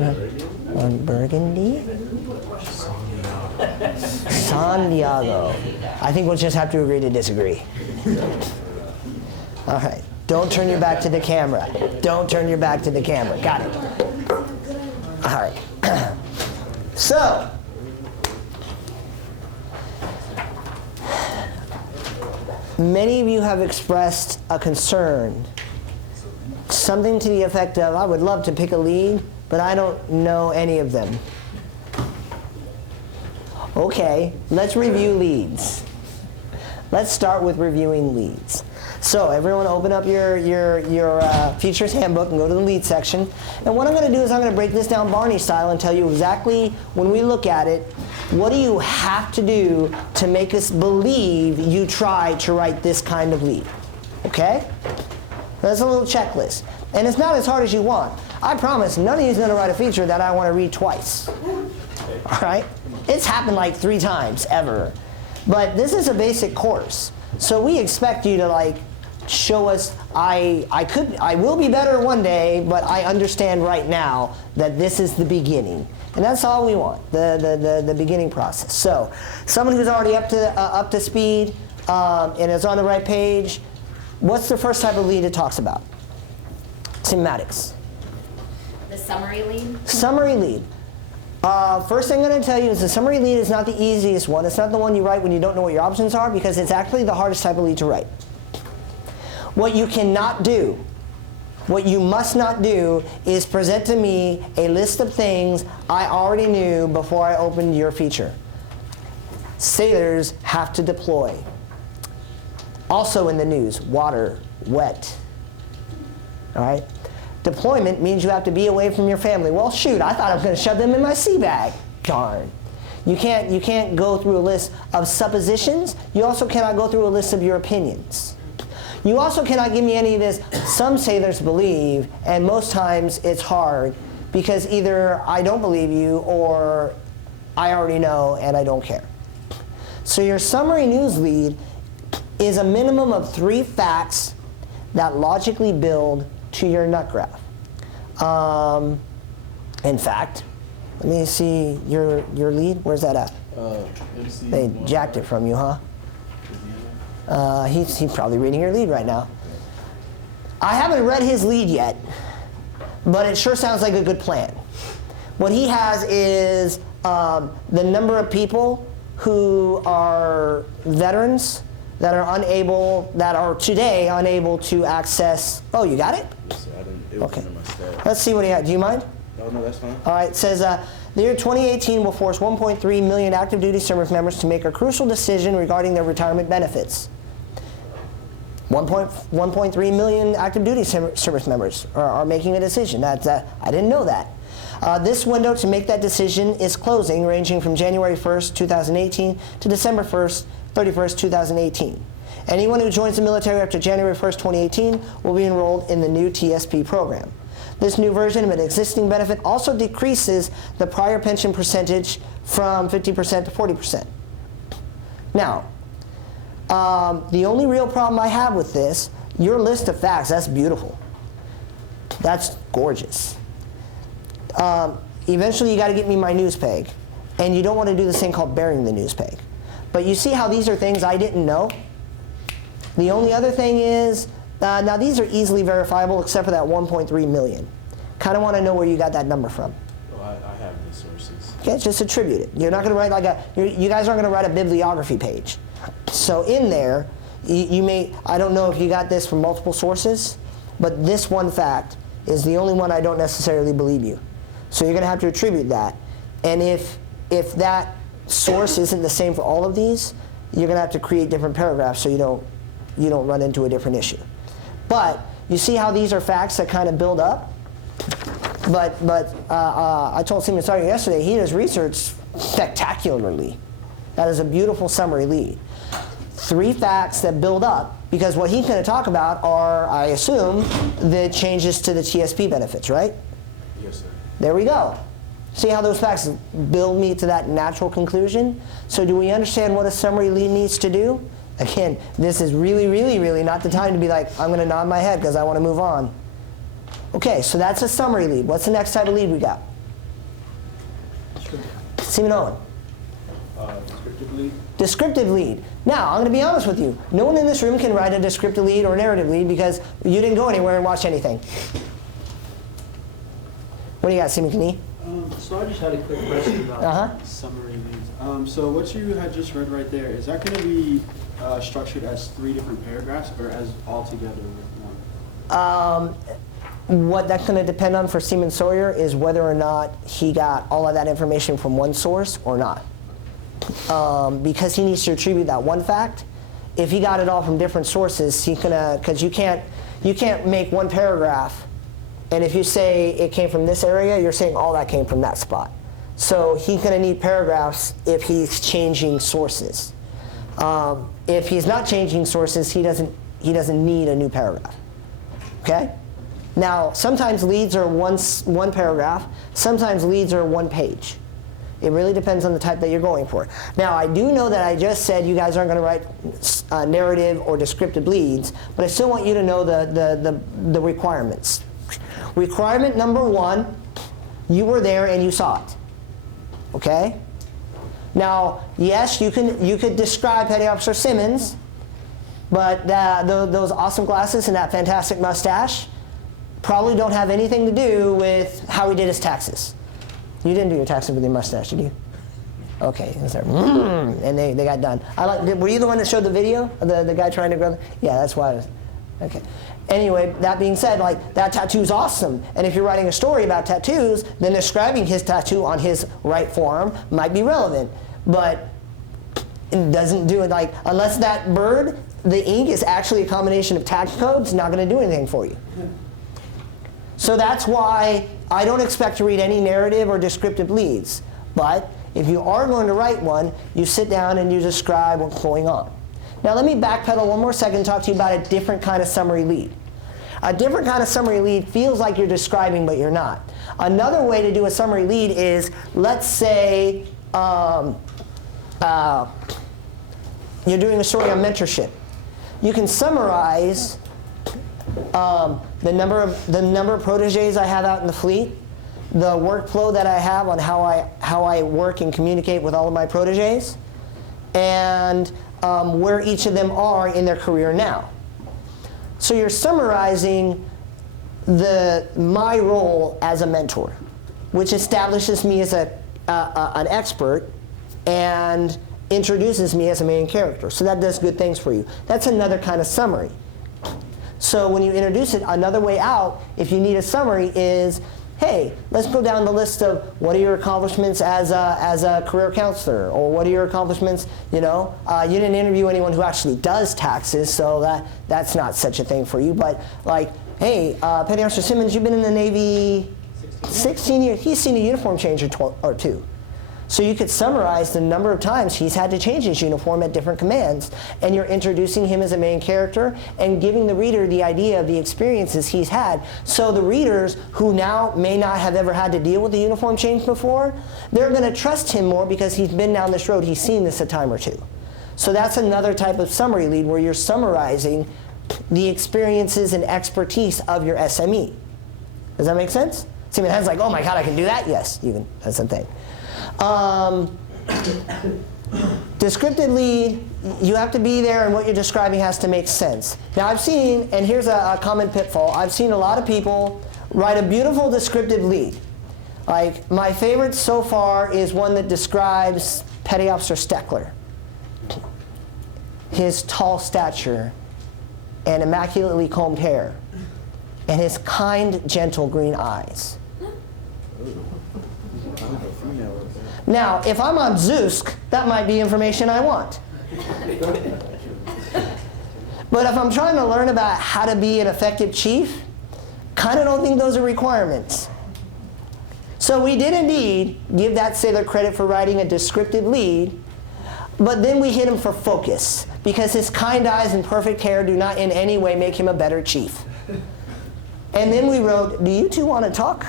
On Burgundy? Santiago. I think we'll just have to agree to disagree. All right. Don't turn your back to the camera. Don't turn your back to the camera. Got it. All right. So, many of you have expressed a concern. Something to the effect of, I would love to pick a lead, but I don't know any of them. Okay, let's review leads. Let's start with reviewing leads. So everyone open up your features handbook and go to the lead section. And what I'm going to do is I'm going to break this down Barney style and tell you exactly, when we look at it, what do you have to do to make us believe you tried to write this kind of lead? Okay? That's a little checklist. And it's not as hard as you want. I promise none of you is going to write a feature that I want to read twice. All right? It's happened like 3 times ever. But this is a basic course. So we expect you to show us, I will be better one day, but I understand right now that this is the beginning. And that's all we want, the beginning process. So someone who's already up to speed and is on the right page, what's the first type of lead it talks about? Thematics. The summary lead? Summary lead. First thing I'm going to tell you is the summary lead is not the easiest one. It's not the one you write when you don't know what your options are, because it's actually the hardest type of lead to write. What you cannot do, what you must not do, is present to me a list of things I already knew before I opened your feature. Sailors have to deploy. Also in the news, water, wet. All right? Deployment means you have to be away from your family. Well, shoot, I thought I was going to shove them in my sea bag. Darn. You can't go through a list of suppositions. You also cannot go through a list of your opinions. You also cannot give me any of this, some sailors believe, and most times it's hard, because either I don't believe you or I already know and I don't care. So your summary news lead is a minimum of 3 facts that logically build to your nut graph. In fact, let me see your lead. Where's that at? They jacked it from you, huh? He's probably reading your lead right now. I haven't read his lead yet, but it sure sounds like a good plan. What he has is the number of people who are veterans that are today unable to access. Oh, you got it? Yes, sir. It was Okay. under my stat. Let's see what he had. Do you mind? No, that's fine. All right. It says the year 2018 will force 1.3 million active duty service members to make a crucial decision regarding their retirement benefits. 1.3 million active duty service members are making a decision. I didn't know that. This window to make that decision is closing, ranging from January 1st, 2018 to December 31st, 2018. Anyone who joins the military after January 1st, 2018 will be enrolled in the new TSP program. This new version of an existing benefit also decreases the prior pension percentage from 50% to 40%. Now, the only real problem I have with this, your list of facts, that's beautiful. That's gorgeous. Eventually you got to get me my news peg, and you don't want to do this thing called burying the news peg. But you see how these are things I didn't know? The only other thing is, now these are easily verifiable except for that 1.3 million. Kind of want to know where you got that number from. Oh, I have the sources. Okay, just attribute it. You're not going to write you guys aren't going to write a bibliography page. So in there, you may, I don't know if you got this from multiple sources, but this one fact is the only one I don't necessarily believe you. So you're going to have to attribute that. And if that source isn't the same for all of these, you're going to have to create different paragraphs so you don't run into a different issue. But you see how these are facts that kind of build up? But I told Seaman Sargent yesterday, he does research spectacularly. That is a beautiful summary lead. 3 facts that build up, because what he's going to talk about are, I assume, the changes to the TSP benefits, right? Yes, sir. There we go. See how those facts build me to that natural conclusion? So do we understand what a summary lead needs to do? Again, this is really, really, really not the time to be like, I'm going to nod my head because I want to move on. Okay, so that's a summary lead. What's the next type of lead we got? Seaman Owen. Descriptive lead. Descriptive lead. Now, I'm going to be honest with you. No one in this room can write a descriptive lead or narrative lead because you didn't go anywhere and watch anything. What do you got, Seaman Knie? So I just had a quick question about summary leads. So what you had just read right there, is that going to be structured as 3 different paragraphs or as all together with one? What that's going to depend on for Seaman Sawyer is whether or not he got all of that information from one source or not. Because he needs to attribute that one fact. If he got it all from different sources, he's gonna, because you can't make one paragraph, and if you say it came from this area, you're saying all that came from that spot. So he's gonna need paragraphs if he's changing sources. If he's not changing sources, he doesn't need a new paragraph. Okay? Now, sometimes leads are one paragraph. Sometimes leads are 1 page. It really depends on the type that you're going for. Now, I do know that I just said you guys aren't going to write narrative or descriptive leads, but I still want you to know the requirements. Requirement number 1, you were there and you saw it. Okay? Now, yes, you could describe Petty Officer Simmons, but those awesome glasses and that fantastic mustache probably don't have anything to do with how he did his taxes. You didn't do your taxes with your mustache, did you? Okay, it was there, and they got done. Were you the one that showed the video of the guy trying to grow? Yeah, that's why I was. Okay. Anyway, that being said, like, that tattoo's awesome. And if you're writing a story about tattoos, then describing his tattoo on his right forearm might be relevant. But it doesn't do it, like, unless that bird, the ink is actually a combination of tax codes, not going to do anything for you. So that's why I don't expect to read any narrative or descriptive leads. But if you are going to write one, you sit down and you describe what's going on. Now let me backpedal one more second and talk to you about a different kind of summary lead. A different kind of summary lead feels like you're describing, but you're not. Another way to do a summary lead is, let's say you're doing a story on mentorship. You can summarize the number of proteges I have out in the fleet, the workflow that I have on how I work and communicate with all of my proteges, and where each of them are in their career now. So you're summarizing my role as a mentor, which establishes me as an expert and introduces me as a main character. So that does good things for you. That's another kind of summary. So when you introduce it, another way out, if you need a summary, is, hey, let's go down the list of what are your accomplishments as a career counselor, or what are your accomplishments, you didn't interview anyone who actually does taxes, so that's not such a thing for you, but like, hey, Petty Officer Simmons, you've been in the Navy 16 years. He's seen a uniform change or 2. So you could summarize the number of times he's had to change his uniform at different commands, and you're introducing him as a main character and giving the reader the idea of the experiences he's had. So the readers who now may not have ever had to deal with a uniform change before, they're going to trust him more because he's been down this road, he's seen this a time or 2. So that's another type of summary lead where you're summarizing the experiences and expertise of your SME. Does that make sense? See, my head's like, oh my God, I can do that? Yes, you can. That's the thing. Descriptive lead, you have to be there, and what you're describing has to make sense. Now I've seen, and here's a common pitfall, I've seen a lot of people write a beautiful descriptive lead. Like, my favorite so far is one that describes Petty Officer Steckler. His tall stature and immaculately combed hair, and his kind, gentle green eyes. Now, if I'm on Zeusk, that might be information I want. But if I'm trying to learn about how to be an effective chief, kind of don't think those are requirements. So we did indeed give that sailor credit for writing a descriptive lead, but then we hit him for focus, because his kind eyes and perfect hair do not in any way make him a better chief. And then we wrote, do you two want to talk?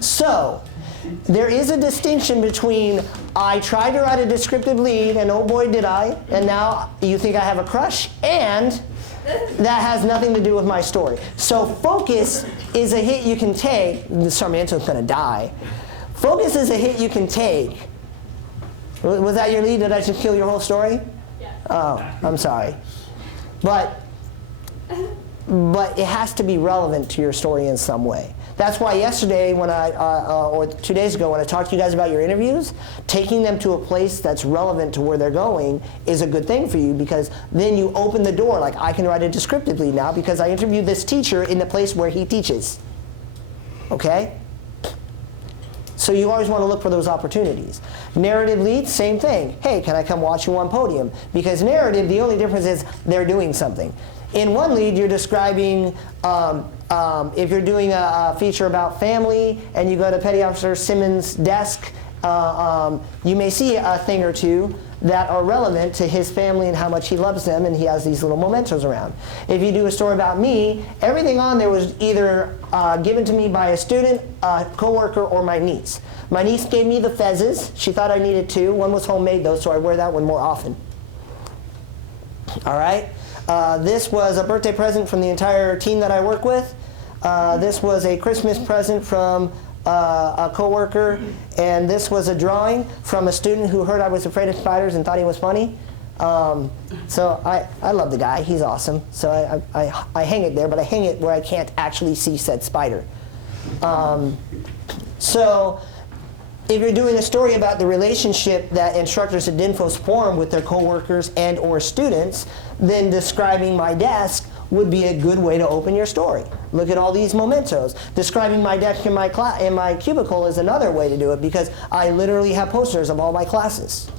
So, there is a distinction between I tried to write a descriptive lead, and oh boy did I, and now you think I have a crush, and that has nothing to do with my story. So focus is a hit you can take. Sarmiento's going to die. Focus is a hit you can take. Was that your lead? Did I just kill your whole story? Yes. Oh, I'm sorry. But it has to be relevant to your story in some way. That's why yesterday, when or 2 days ago, when I talked to you guys about your interviews, taking them to a place that's relevant to where they're going is a good thing for you, because then you open the door. Like, I can write a descriptive lead now because I interviewed this teacher in the place where he teaches. Okay? So you always want to look for those opportunities. Narrative leads, same thing. Hey, can I come watch you on podium? Because narrative, the only difference is they're doing something. In one lead, you're describing, if you're doing a feature about family and you go to Petty Officer Simmons' desk, you may see a thing or two that are relevant to his family and how much he loves them, and he has these little mementos around. If you do a story about me, everything on there was either given to me by a student, a coworker, or my niece. My niece gave me the fezzes. She thought I needed two. One was homemade, though, so I wear that one more often. All right? This was a birthday present from the entire team that I work with. This was a Christmas present from a coworker, and this was a drawing from a student who heard I was afraid of spiders and thought he was funny. So I love the guy. He's awesome. So I hang it there, but I hang it where I can't actually see said spider. So if you're doing a story about the relationship that instructors at DINFOS form with their coworkers and or students, then describing my desk would be a good way to open your story. Look at all these mementos. Describing my desk in my cubicle is another way to do it, because I literally have posters of all my classes.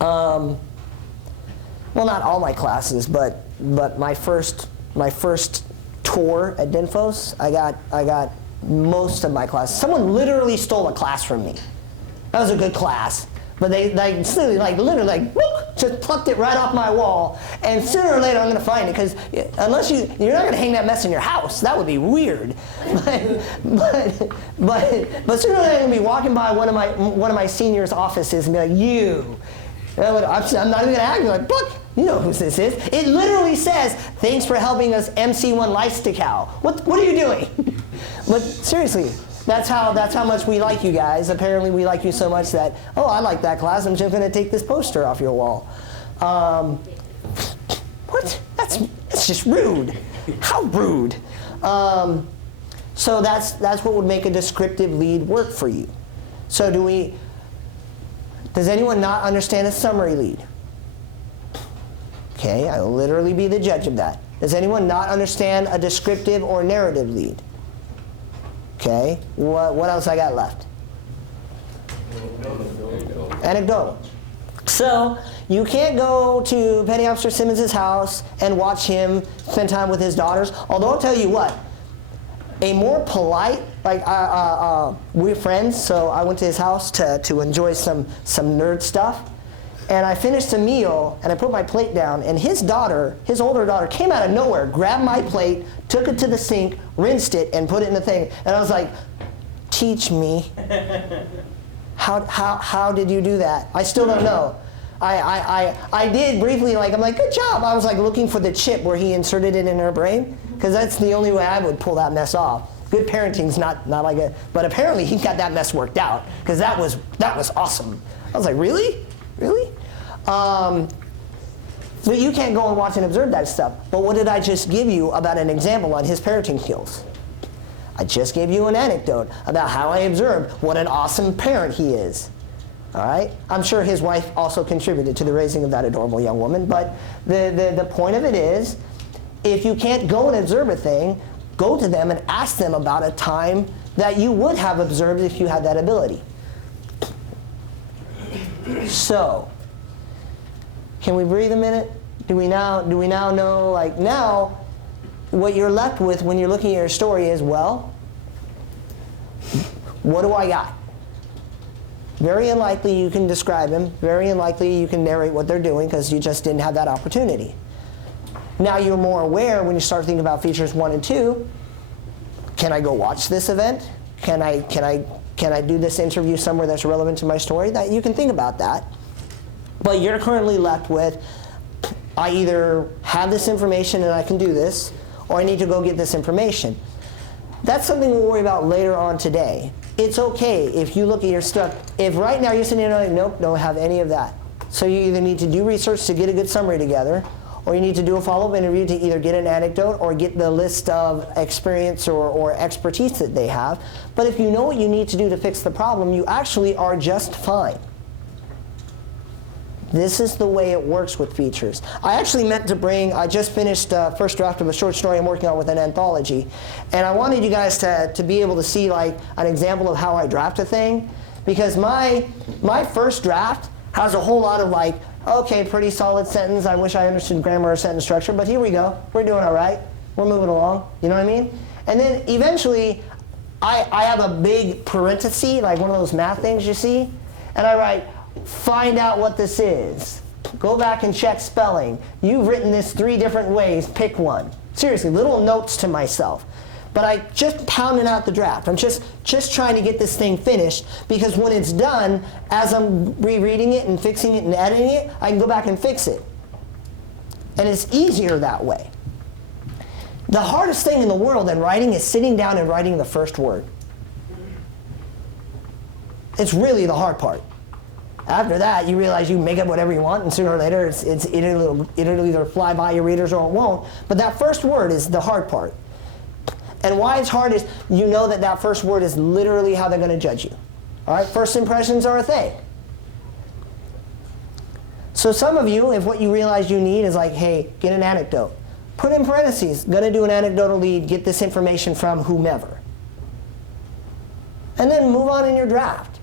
Well, not all my classes, but my first tour at DINFOS, I got most of my classes. Someone literally stole a class from me. That was a good class. But they literally whoop, just plucked it right off my wall. And sooner or later I'm going to find it, because unless you're not going to hang that mess in your house. That would be weird. But sooner or later I'm going to be walking by one of my seniors' offices and be like, you. I'm not even going to act like, look, you know who this is. It literally says, thanks for helping us MC1 Leisticow. What are you doing? But seriously, that's how much we like you guys. Apparently we like you so much that, oh, I like that class, I'm just going to take this poster off your wall. What? That's just rude. How rude. So that's what would make a descriptive lead work for you. So does anyone not understand a summary lead? Okay, I will literally be the judge of that. Does anyone not understand a descriptive or narrative lead? Okay, what else I got left? Anecdotal. So you can't go to Petty Officer Simmons' house and watch him spend time with his daughters. Although I'll tell you what, a more polite, we're friends, so I went to his house to enjoy some nerd stuff. And I finished a meal, and I put my plate down, and his older daughter, came out of nowhere, grabbed my plate, took it to the sink, rinsed it, and put it in the thing. And I was like, teach me. How did you do that? I still don't know. I did briefly, I'm like, good job. I was like looking for the chip where he inserted it in her brain, because that's the only way I would pull that mess off. Good parenting's not like it, but apparently he got that mess worked out, because that was awesome. I was like, really? Really? But you can't go and watch and observe that stuff. But what did I just give you about an example on his parenting skills? I just gave you an anecdote about how I observed what an awesome parent he is. All right? I'm sure his wife also contributed to the raising of that adorable young woman. But the point of it is, if you can't go and observe a thing, go to them and ask them about a time that you would have observed if you had that ability. So, can we breathe a minute? Do we now know, now, what you're left with when you're looking at your story is, well, what do I got? Very unlikely you can describe them. Very unlikely you can narrate what they're doing, because you just didn't have that opportunity. Now you're more aware when you start thinking about features 1 and 2. Can I go watch this event? Can I do this interview somewhere that's relevant to my story? That you can think about that. But you're currently left with, I either have this information and I can do this, or I need to go get this information. That's something we'll worry about later on today. It's okay if you look at your stuff. If right now you're sitting there like, nope, don't have any of that. So you either need to do research to get a good summary together, or you need to do a follow-up interview to either get an anecdote or get the list of experience or expertise that they have. But if you know what you need to do to fix the problem, you actually are just fine. This is the way it works with features. I actually meant to bring, I just finished first draft of a short story I'm working on with an anthology. And I wanted you guys to be able to see like an example of how I draft a thing. Because my first draft has a whole lot of like, okay, pretty solid sentence. I wish I understood grammar or sentence structure, but here we go. We're doing all right. We're moving along. You know what I mean? And then eventually, I have a big parenthesis, like one of those math things you see, and I write, find out what this is. Go back and check spelling. You've written this 3 different ways. Pick one. Seriously, little notes to myself. But I just pounding out the draft. I'm just trying to get this thing finished, because when it's done, as I'm rereading it and fixing it and editing it, I can go back and fix it. And it's easier that way. The hardest thing in the world in writing is sitting down and writing the first word. It's really the hard part. After that, you realize you make up whatever you want, and sooner or later it'll either fly by your readers or it won't. But that first word is the hard part. And why it's hard is you know that that first word is literally how they're going to judge you. All right, first impressions are a thing. So some of you, if what you realize you need is like, hey, get an anecdote. Put in parentheses, going to do an anecdotal lead, get this information from whomever. And then move on in your draft.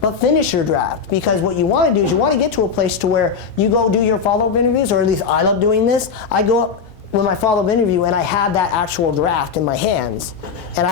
But finish your draft, because what you want to do is you want to get to a place to where you go do your follow-up interviews, or at least I love doing this. I go up with my follow-up interview and I have that actual draft in my hands, and